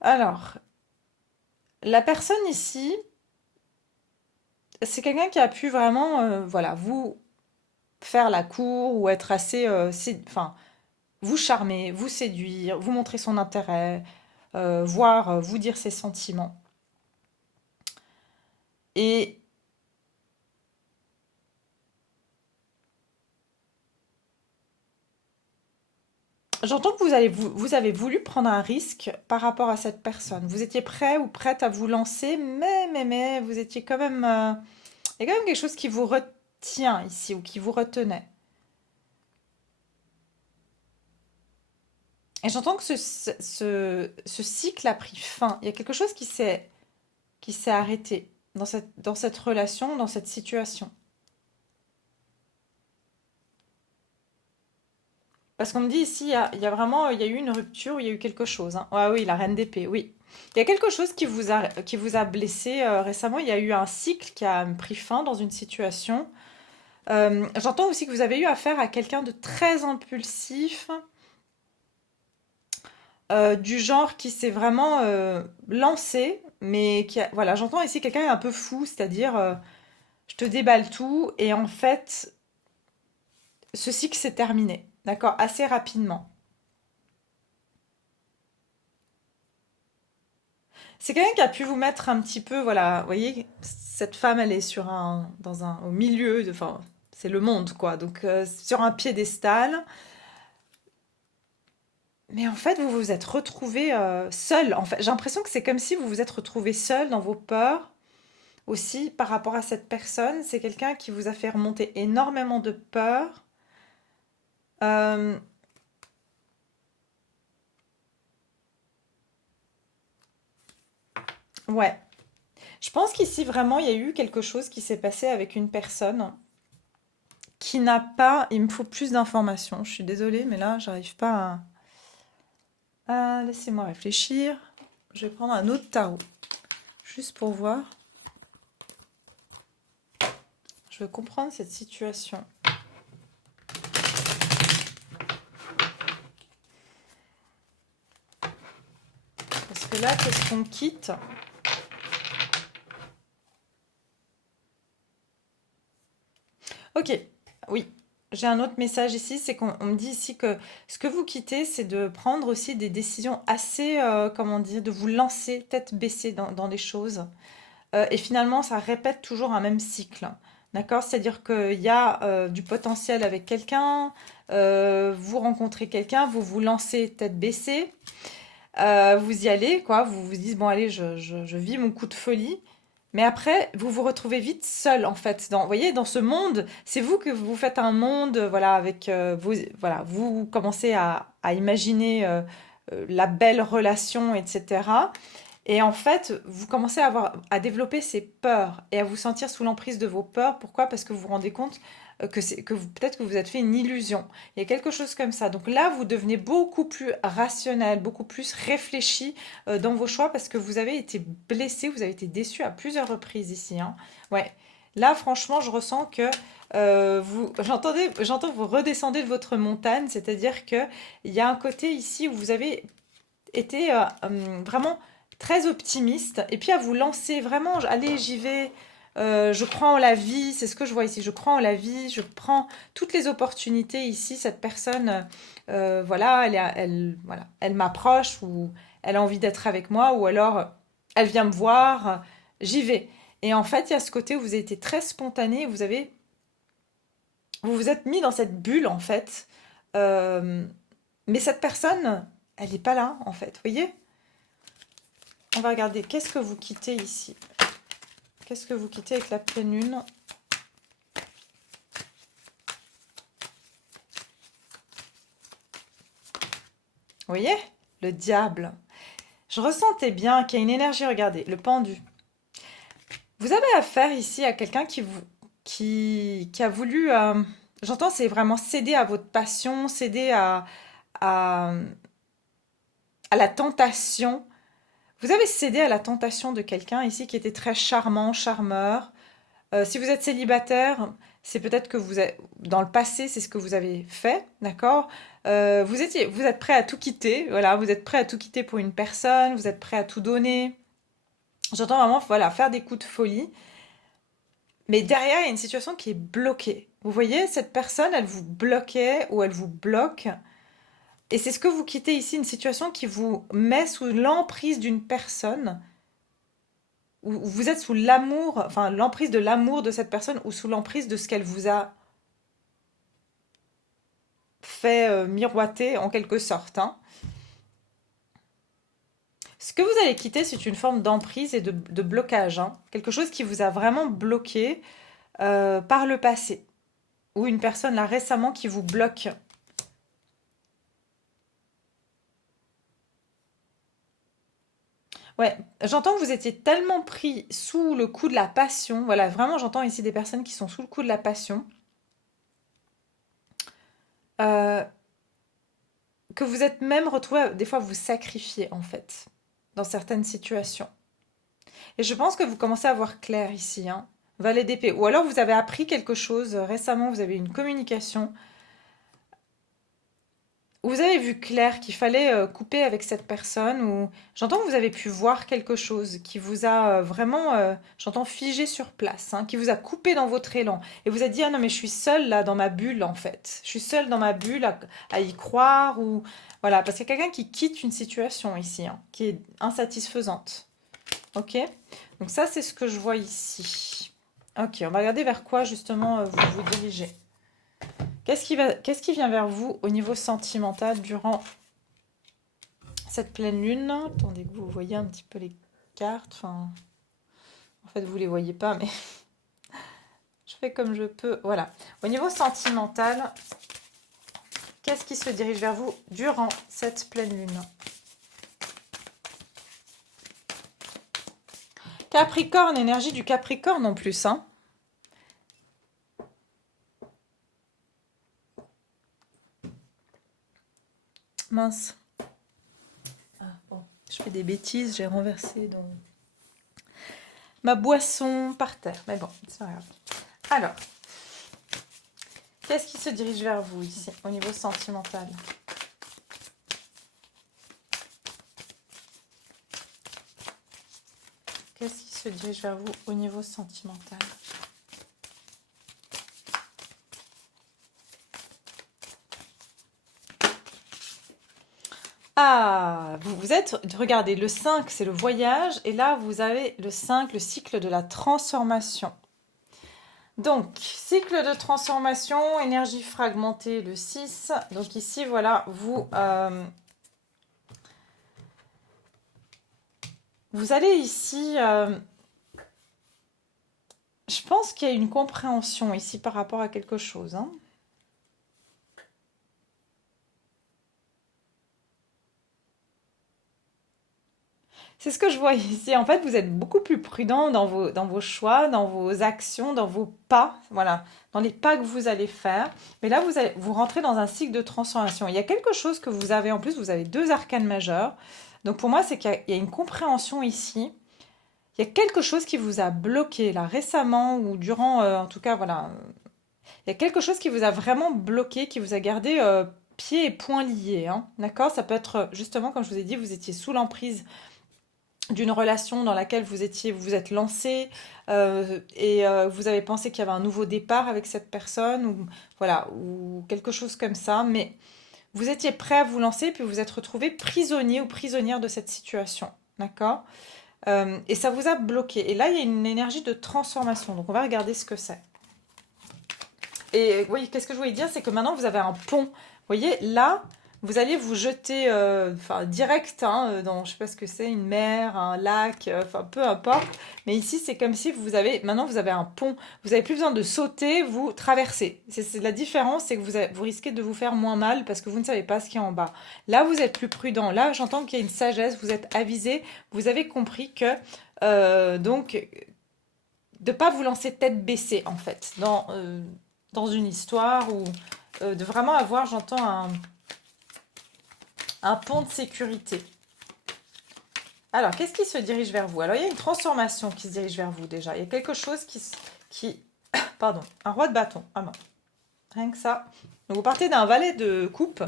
Alors, la personne ici, c'est quelqu'un qui a pu vraiment, voilà, vous faire la cour ou être assez, enfin, vous charmer, vous séduire, vous montrer son intérêt, voire vous dire ses sentiments. Et j'entends que vous avez voulu prendre un risque par rapport à cette personne. Vous étiez prêt ou prête à vous lancer, mais, vous étiez quand même... il y a quand même quelque chose qui vous retient ici ou qui vous retenait. Et j'entends que ce cycle a pris fin. Il y a quelque chose qui s'est arrêté dans cette relation, dans cette situation. Parce qu'on me dit ici, il y a vraiment, il y a eu une rupture, il y a eu quelque chose, hein. Ouais, oui, la reine d'épée, oui. Il y a quelque chose qui vous a blessé récemment. Il y a eu un cycle qui a pris fin dans une situation. J'entends aussi que vous avez eu affaire à quelqu'un de très impulsif, du genre qui s'est vraiment lancé, mais voilà, j'entends ici quelqu'un un peu fou, c'est-à-dire je te déballe tout et en fait, ce cycle s'est terminé, d'accord, assez rapidement. C'est quelqu'un qui a pu vous mettre un petit peu, voilà, vous voyez, cette femme, elle est sur au milieu, enfin, c'est le monde, quoi. Donc, sur un piédestal. Mais en fait, vous vous êtes retrouvé seul. En fait, j'ai l'impression que c'est comme si vous vous êtes retrouvé seul dans vos peurs aussi par rapport à cette personne. C'est quelqu'un qui vous a fait remonter énormément de peur. Euh, ouais. Je pense qu'ici, vraiment, il y a eu quelque chose qui s'est passé avec une personne qui n'a pas... Il me faut plus d'informations. Je suis désolée, mais là, j'arrive pas laissez-moi réfléchir. Je vais prendre un autre tarot, juste pour voir. Je veux comprendre cette situation. Parce que là, qu'est-ce qu'on quitte? Ok, oui. J'ai un autre message ici, c'est qu'on me dit ici que ce que vous quittez, c'est de prendre aussi des décisions assez, comment dire, de vous lancer tête baissée dans les choses. Et finalement, ça répète toujours un même cycle. D'accord? C'est-à-dire qu'il y a du potentiel avec quelqu'un, vous rencontrez quelqu'un, vous vous lancez tête baissée, vous y allez, quoi, vous vous dites, bon, allez, je vis mon coup de folie. Mais après, vous vous retrouvez vite seul, en fait. Vous voyez, dans ce monde, c'est vous que vous faites un monde, voilà, avec vous, voilà, vous commencez à imaginer la belle relation, etc. Et en fait, vous commencez à développer ces peurs et à vous sentir sous l'emprise de vos peurs. Pourquoi? Parce que vous vous rendez compte peut-être que vous êtes fait une illusion. Il y a quelque chose comme ça. Donc là, vous devenez beaucoup plus rationnel, beaucoup plus réfléchi dans vos choix parce que vous avez été blessé, vous avez été déçu à plusieurs reprises ici, hein. Ouais. Là, franchement, je ressens que j'entends que vous redescendez de votre montagne, c'est-à-dire que il y a un côté ici où vous avez été vraiment très optimiste et puis à vous lancer vraiment, allez, j'y vais, je crois en la vie, c'est ce que je vois ici, je crois en la vie, je prends toutes les opportunités ici, cette personne, voilà, voilà, elle m'approche ou elle a envie d'être avec moi ou alors elle vient me voir, j'y vais. Et en fait, il y a ce côté où vous avez été très spontané, vous vous êtes mis dans cette bulle en fait. Euh, mais cette personne, elle n'est pas là en fait, vous voyez? On va regarder, qu'est-ce que vous quittez ici? Qu'est-ce que vous quittez avec la pleine lune? Vous voyez? Le diable. Je ressentais bien qu'il y a une énergie, regardez, le pendu. Vous avez affaire ici à quelqu'un qui a voulu, j'entends, c'est vraiment céder à votre passion, céder à, à la tentation. Vous avez cédé à la tentation de quelqu'un ici qui était très charmant, charmeur. Si vous êtes célibataire, c'est peut-être que dans le passé, c'est ce que vous avez fait, d'accord? Vous êtes prêt à tout quitter, voilà, vous êtes prêt à tout quitter pour une personne, vous êtes prêt à tout donner. J'entends vraiment, voilà, faire des coups de folie. Mais derrière, il y a une situation qui est bloquée. Vous voyez, cette personne, elle vous bloquait ou elle vous bloque. Et c'est ce que vous quittez ici, une situation qui vous met sous l'emprise d'une personne, où vous êtes sous l'amour, enfin l'emprise de l'amour de cette personne ou sous l'emprise de ce qu'elle vous a fait miroiter en quelque sorte, hein. Ce que vous allez quitter, c'est une forme d'emprise et de blocage, hein. Quelque chose qui vous a vraiment bloqué par le passé. Ou une personne là récemment qui vous bloque. Ouais, j'entends que vous étiez tellement pris sous le coup de la passion. Voilà, vraiment, j'entends ici des personnes qui sont sous le coup de la passion. euh, que vous êtes même retrouvé des fois à vous sacrifier en fait, dans certaines situations. Et je pense que vous commencez à voir clair ici, hein. Valet d'épée. Ou alors vous avez appris quelque chose récemment, vous avez eu une communication. Vous avez vu clair qu'il fallait couper avec cette personne ou j'entends que vous avez pu voir quelque chose qui vous a vraiment, j'entends figé sur place, hein, qui vous a coupé dans votre élan et vous a dit ah non mais je suis seule là dans ma bulle en fait, je suis seule dans ma bulle à y croire ou voilà parce qu'il y a quelqu'un qui quitte une situation ici, hein, qui est insatisfaisante, ok? Donc ça c'est ce que je vois ici. Ok, on va regarder vers quoi justement vous vous dirigez. Qu'est-ce qui vient vers vous au niveau sentimental durant cette pleine lune? Attendez que vous voyez un petit peu les cartes. Enfin, en fait, vous les voyez pas, mais je fais comme je peux. Voilà. Au niveau sentimental, qu'est-ce qui se dirige vers vous durant cette pleine lune? Capricorne, énergie du Capricorne en plus, hein. Mince. Ah, bon. Je fais des bêtises, j'ai renversé dans ma boisson par terre. Mais bon, c'est pas grave. Alors, qu'est-ce qui se dirige vers vous ici, au niveau sentimental? Qu'est-ce qui se dirige vers vous au niveau sentimental? Ah, vous êtes, regardez, le 5, c'est le voyage, et là, vous avez le 5, le cycle de la transformation. Donc, cycle de transformation, énergie fragmentée, le 6. Donc ici, voilà, vous allez ici, je pense qu'il y a une compréhension ici par rapport à quelque chose, hein. C'est ce que je vois ici. En fait, vous êtes beaucoup plus prudent dans vos choix, dans vos actions, dans vos pas, voilà, dans les pas que vous allez faire. Mais là, vous rentrez dans un cycle de transformation. Il y a quelque chose que vous avez en plus, vous avez deux arcanes majeurs. Donc pour moi, c'est qu'il y a une compréhension ici. Il y a quelque chose qui vous a bloqué là récemment ou durant, en tout cas, voilà. Il y a quelque chose qui vous a vraiment bloqué, qui vous a gardé pieds et poings liés, hein. D'accord? Ça peut être justement, comme je vous ai dit, vous étiez sous l'emprise d'une relation dans laquelle vous vous êtes lancé et vous avez pensé qu'il y avait un nouveau départ avec cette personne ou voilà ou quelque chose comme ça, mais vous étiez prêt à vous lancer puis vous êtes retrouvé prisonnier ou prisonnière de cette situation, d'accord. Et ça vous a bloqué. Et là, il y a une énergie de transformation. Donc, on va regarder ce que c'est. Et oui, qu'est-ce que je voulais dire, c'est que maintenant, vous avez un pont. Vous voyez, là, vous allez vous jeter enfin, direct hein, dans, je sais pas ce que c'est, une mer, un lac, enfin, peu importe. Mais ici, c'est comme si maintenant, vous avez un pont. Vous n'avez plus besoin de sauter, vous traversez. La différence, c'est que vous risquez de vous faire moins mal parce que vous ne savez pas ce qu'il y a en bas. Là, vous êtes plus prudent. Là, j'entends qu'il y a une sagesse, vous êtes avisé, vous avez compris que, donc, de pas vous lancer tête baissée, en fait, dans une histoire ou de vraiment avoir, j'entends, un pont de sécurité. Alors, qu'est-ce qui se dirige vers vous? Alors, il y a une transformation qui se dirige vers vous déjà. Il y a quelque chose qui pardon, un roi de bâton. Ah non, rien que ça. Donc, vous partez d'un valet de coupe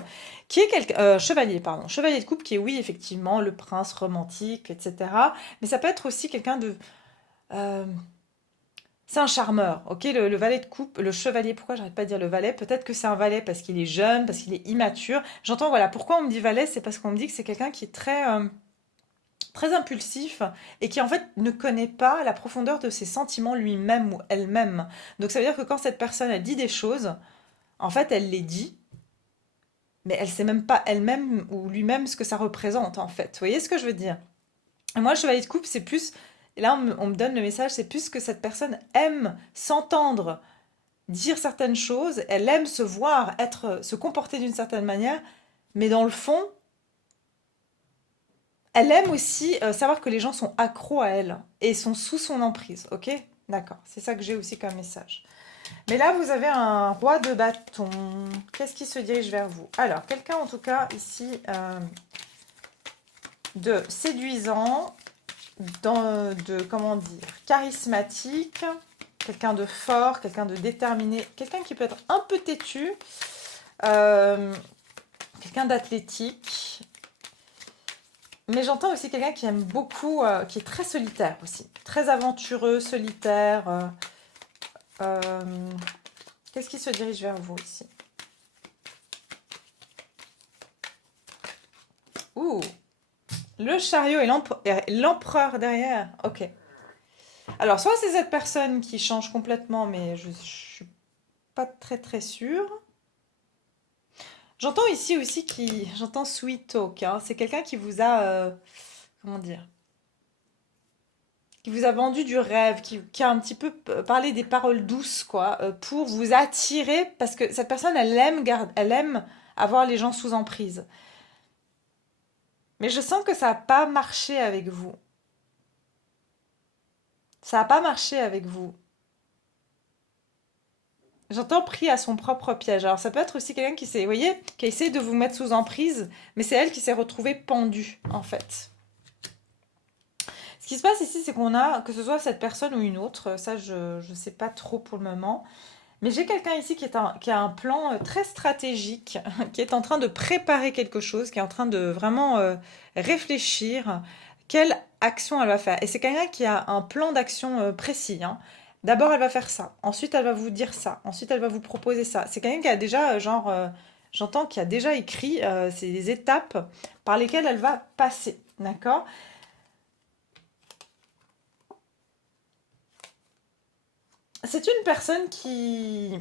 qui est chevalier, pardon. Chevalier de coupe qui est, oui, effectivement, le prince romantique, etc. Mais ça peut être aussi quelqu'un de... euh, c'est un charmeur, ok? Le valet de coupe, le chevalier, pourquoi j'arrête pas de dire le valet? Peut-être que c'est un valet parce qu'il est jeune, parce qu'il est immature. J'entends, voilà, pourquoi on me dit valet, c'est parce qu'on me dit que c'est quelqu'un qui est très impulsif et qui en fait ne connaît pas la profondeur de ses sentiments lui-même ou elle-même. Donc ça veut dire que quand cette personne a dit des choses, en fait, elle les dit, mais elle sait même pas elle-même ou lui-même ce que ça représente, en fait. Vous voyez ce que je veux dire? Et moi, le chevalier de coupe, c'est plus... Et là, on me donne le message, c'est plus que cette personne aime s'entendre dire certaines choses, elle aime se voir, se comporter d'une certaine manière, mais dans le fond, elle aime aussi savoir que les gens sont accros à elle et sont sous son emprise, ok? D'accord, c'est ça que j'ai aussi comme message. Mais là, vous avez un roi de bâton. Qu'est-ce qui se dirige vers vous? Alors, quelqu'un en tout cas ici de séduisant, comment dire, charismatique, quelqu'un de fort, quelqu'un de déterminé, quelqu'un qui peut être un peu têtu, euh, quelqu'un d'athlétique. Mais j'entends aussi quelqu'un qui aime beaucoup, qui est très solitaire aussi, très aventureux, solitaire. Euh, Qu'est-ce qui se dirige vers vous ici? Ouh, le chariot et l'empereur derrière. Ok. Alors, soit c'est cette personne qui change complètement, mais je suis pas très très sûre. J'entends ici aussi j'entends sweet talk, hein. C'est quelqu'un qui vous a, comment dire, qui vous a vendu du rêve, qui a un petit peu parlé des paroles douces, quoi, pour vous attirer, parce que cette personne, elle aime avoir les gens sous emprise. Mais je sens que ça n'a pas marché avec vous. Ça n'a pas marché avec vous. J'entends pris à son propre piège. Alors ça peut être aussi quelqu'un qui s'est, vous voyez, qui a essayé de vous mettre sous emprise, mais c'est elle qui s'est retrouvée pendue, en fait. Ce qui se passe ici, c'est qu'on a, que ce soit cette personne ou une autre, ça je ne sais pas trop pour le moment, mais j'ai quelqu'un ici qui a un plan très stratégique, qui est en train de préparer quelque chose, qui est en train de vraiment réfléchir quelle action elle va faire. Et c'est quelqu'un qui a un plan d'action précis, hein. D'abord, elle va faire ça. Ensuite, elle va vous dire ça. Ensuite, elle va vous proposer ça. C'est quelqu'un qui a déjà, j'entends, qui a déjà écrit ces étapes par lesquelles elle va passer. D'accord? C'est une personne qui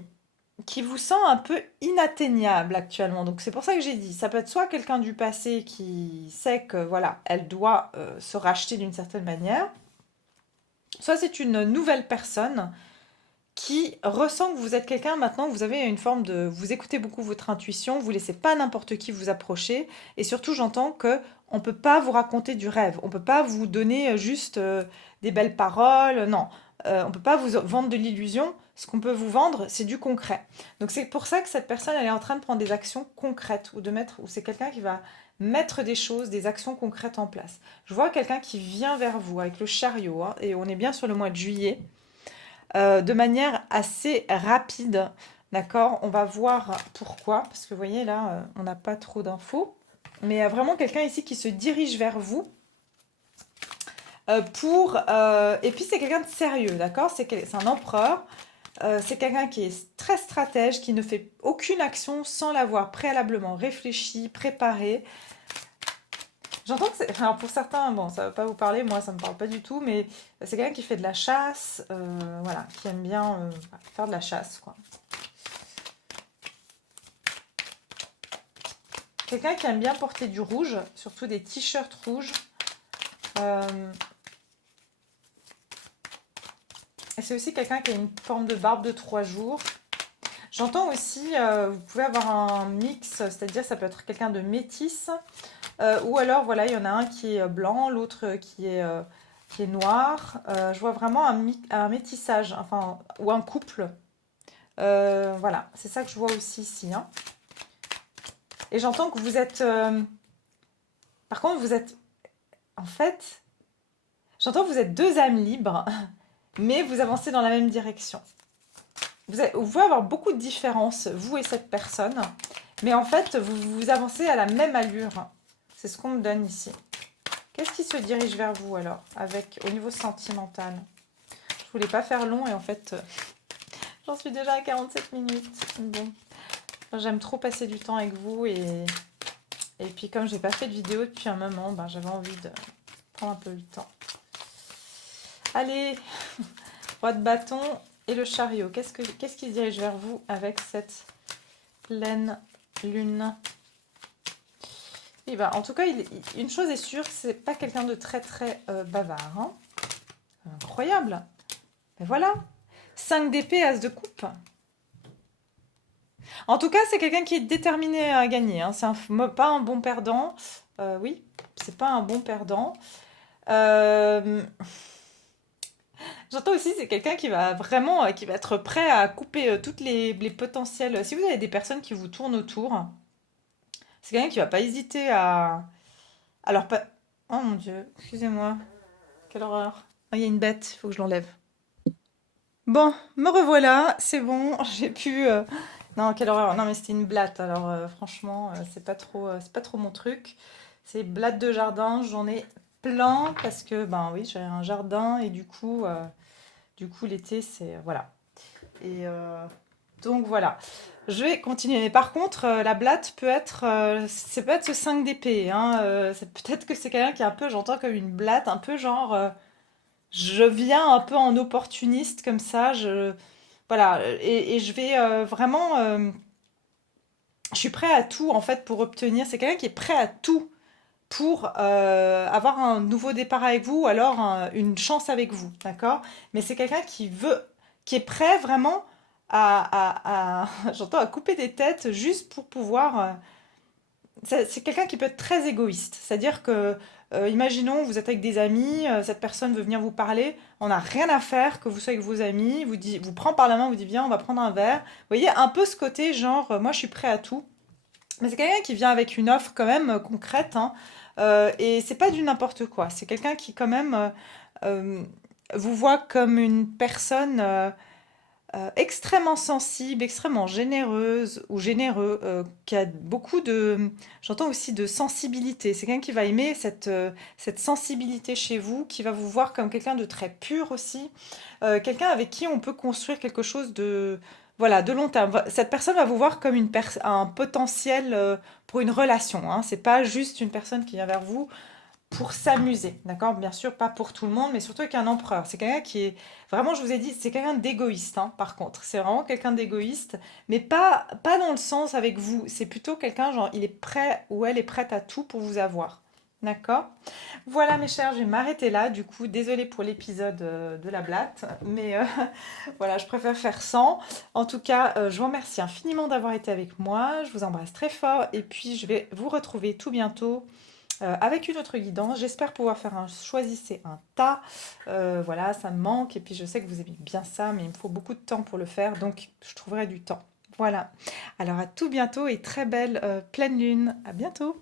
vous sent un peu inatteignable actuellement. Donc c'est pour ça que j'ai dit, ça peut être soit quelqu'un du passé qui sait que voilà, elle doit se racheter d'une certaine manière, soit c'est une nouvelle personne qui ressent que vous êtes quelqu'un maintenant, vous avez une forme de... Vous écoutez beaucoup votre intuition, vous laissez pas n'importe qui vous approcher, et surtout j'entends que on peut pas vous raconter du rêve, on peut pas vous donner juste des belles paroles, non. On peut pas vous vendre de l'illusion, ce qu'on peut vous vendre, c'est du concret. Donc c'est pour ça que cette personne, elle est en train de prendre des actions concrètes, ou c'est quelqu'un qui va mettre des choses, des actions concrètes en place. Je vois quelqu'un qui vient vers vous avec le chariot, hein, et on est bien sur le mois de juillet, de manière assez rapide. D'accord? On va voir pourquoi, parce que vous voyez là, on n'a pas trop d'infos. Mais il y a vraiment quelqu'un ici qui se dirige vers vous et puis c'est quelqu'un de sérieux, d'accord? C'est un empereur. C'est quelqu'un qui est très stratège, qui ne fait aucune action sans l'avoir préalablement réfléchi, préparé. J'entends que c'est... Alors pour certains, bon, ça va pas vous parler, moi ça me parle pas du tout, mais c'est quelqu'un qui fait de la chasse, voilà, qui aime bien faire de la chasse, quoi. Quelqu'un qui aime bien porter du rouge, surtout des t-shirts rouges. Euh, et c'est aussi quelqu'un qui a une forme de barbe de 3 jours. J'entends aussi, vous pouvez avoir un mix, c'est-à-dire ça peut être quelqu'un de métis, ou alors voilà, il y en a un qui est blanc, l'autre qui est noir. Je vois vraiment un métissage, enfin, ou un couple. Voilà, c'est ça que je vois aussi ici, hein. Et j'entends que vous êtes... par contre, vous êtes... En fait, j'entends que vous êtes deux âmes libres, mais vous avancez dans la même direction. Vous pouvez avoir beaucoup de différences, vous et cette personne, mais en fait, vous avancez à la même allure. C'est ce qu'on me donne ici. Qu'est-ce qui se dirige vers vous alors, au niveau sentimental? Je voulais pas faire long et en fait, j'en suis déjà à 47 minutes. Bon, j'aime trop passer du temps avec vous et puis comme j'ai pas fait de vidéo depuis un moment, ben, j'avais envie de prendre un peu le temps. Allez, roi de bâton et le chariot. Qu'est-ce qui se dirige vers vous avec cette pleine lune? Et ben, en tout cas, une chose est sûre, c'est pas quelqu'un de très très bavard, hein. Incroyable. Mais voilà, 5 d'épée, as de coupe. En tout cas, c'est quelqu'un qui est déterminé à gagner, hein. C'est pas un bon perdant. Oui, c'est pas un bon perdant. Euh, J'entends aussi, c'est quelqu'un qui va vraiment, qui va être prêt à couper toutes les potentiels. Si vous avez des personnes qui vous tournent autour, c'est quelqu'un qui va pas hésiter à... Alors, pas... Oh mon Dieu, excusez-moi. Quelle horreur. Oh, il y a une bête, il faut que je l'enlève. Bon, me revoilà, c'est bon, j'ai pu... Non, quelle horreur. Non, mais c'était une blatte, alors franchement, c'est pas trop mon truc. C'est blatte de jardin, j'en ai plein parce que, ben oui, j'ai un jardin et du coup l'été, c'est... Voilà. Et donc voilà. Je vais continuer. Mais par contre, la blatte peut être... c'est peut être ce 5 d'épée, hein. Peut-être que c'est quelqu'un qui est un peu, j'entends comme une blatte, un peu genre... je viens un peu en opportuniste comme ça. Voilà, et je vais vraiment, je suis prêt à tout en fait pour obtenir. C'est quelqu'un qui est prêt à tout pour avoir un nouveau départ avec vous ou alors une chance avec vous, d'accord? Mais c'est quelqu'un qui veut, qui est prêt vraiment j'entends, à couper des têtes juste pour pouvoir c'est quelqu'un qui peut être très égoïste. C'est-à-dire que, imaginons, vous êtes avec des amis, cette personne veut venir vous parler, on n'a rien à faire que vous soyez avec vos amis, vous prend par la main, vous dit viens, on va prendre un verre. Vous voyez, un peu ce côté genre, moi je suis prêt à tout. Mais c'est quelqu'un qui vient avec une offre quand même concrète, hein, et c'est pas du n'importe quoi. C'est quelqu'un qui quand même euh, vous voit comme une personne extrêmement sensible, extrêmement généreuse ou généreux, qui a beaucoup de, j'entends aussi de sensibilité. C'est quelqu'un qui va aimer cette sensibilité chez vous, qui va vous voir comme quelqu'un de très pur aussi, quelqu'un avec qui on peut construire quelque chose de, voilà, de long terme. Cette personne va vous voir comme un potentiel pour une relation. Hein. C'est pas juste une personne qui vient vers vous pour s'amuser, d'accord? Bien sûr, pas pour tout le monde, mais surtout avec un empereur. C'est quelqu'un qui est, vraiment, je vous ai dit, c'est quelqu'un d'égoïste, hein, par contre. C'est vraiment quelqu'un d'égoïste, mais pas dans le sens avec vous. C'est plutôt quelqu'un, genre, il est prêt ou elle est prête à tout pour vous avoir. D'accord? Voilà, mes chers, je vais m'arrêter là. Du coup, désolée pour l'épisode de la blatte, mais voilà, je préfère faire sans. En tout cas, je vous remercie infiniment d'avoir été avec moi. Je vous embrasse très fort et puis je vais vous retrouver tout bientôt avec une autre guidance. J'espère pouvoir faire un choisissez un tas. Voilà, ça me manque et puis je sais que vous aimez bien ça, mais il me faut beaucoup de temps pour le faire, donc je trouverai du temps. Voilà. Alors à tout bientôt et très belle pleine lune. À bientôt.